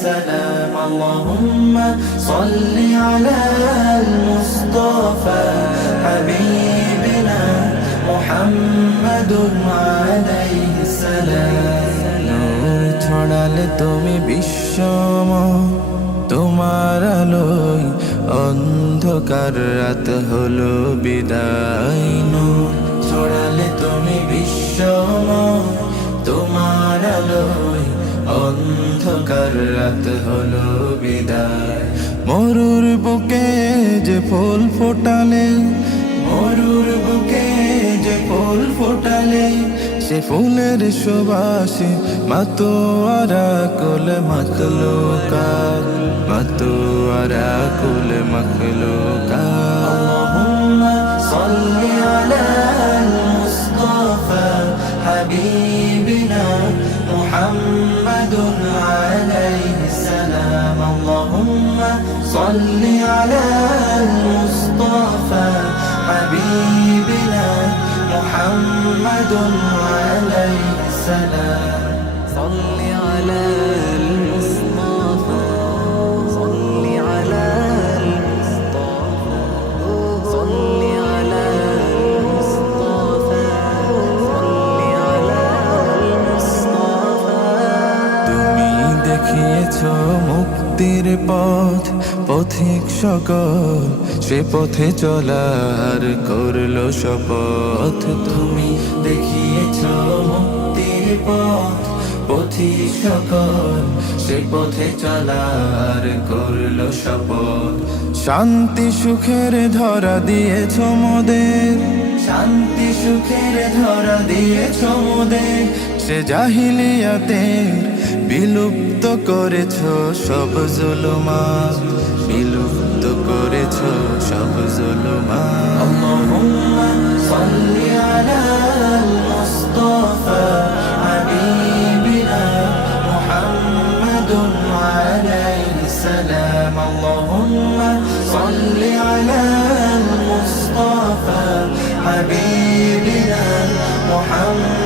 السلام اللهم صل على المصطفى حبيبنا محمد عليه السلام নূর ছড়ালে তুমি বিশ্বময় তোমার আলোয় অন্ধকার রাত হলো বিদায় নূর ছড়ালে তুমি বিশ্বময় তোমার আলোয় অন্ধকার রাত হলো বিদায় মরুর বুকে যে ফুল ফোটালে মরুর বুকে যে ফুল ফোটালে সে ফুলের সুবাসে মাতোয়ারা কুল মখলুকাত মাতোয়ারা কুল মখলুকাত আল্লাহুম্মা সাল্লি আলা মুস্তাফা হাবিবিনা মুহাম্মাদুন আলাইহি সালাম আল্লাহুম্মা সাল্লি আলা মুস্তাফা হাবিবিনা محمد عليه السلام صل على المصطفى صل على المصطفى صل على المصطفى صل على المصطفى তুমি দেখিয়েছো মুক্তির পথ পথিক সকল সে পথে চলার করলো শপথ তুমি দেখিয়েছ মুক্তির পথ পথিক সকল সে পথে চলার করলো শপথ শান্তি সুখের ধরা দিয়েছ মোদের শান্তি সুখের ধরা দিয়েছ মোদের সে জাহিলিয়াতের বিলুপ্ত করেছ সব জুলুমাত বিলুপ্ত করেছ সব জুলুমাত আল্লাহুম্মা সাল্লি আলা মুস্তাফা হাবিবিনা মুহাম্মাদুন আলাইহি সালাম আল্লাহুম্মা সাল্লি আলা মুস্তাফা হাবিবিনা মুহাম্মাদুন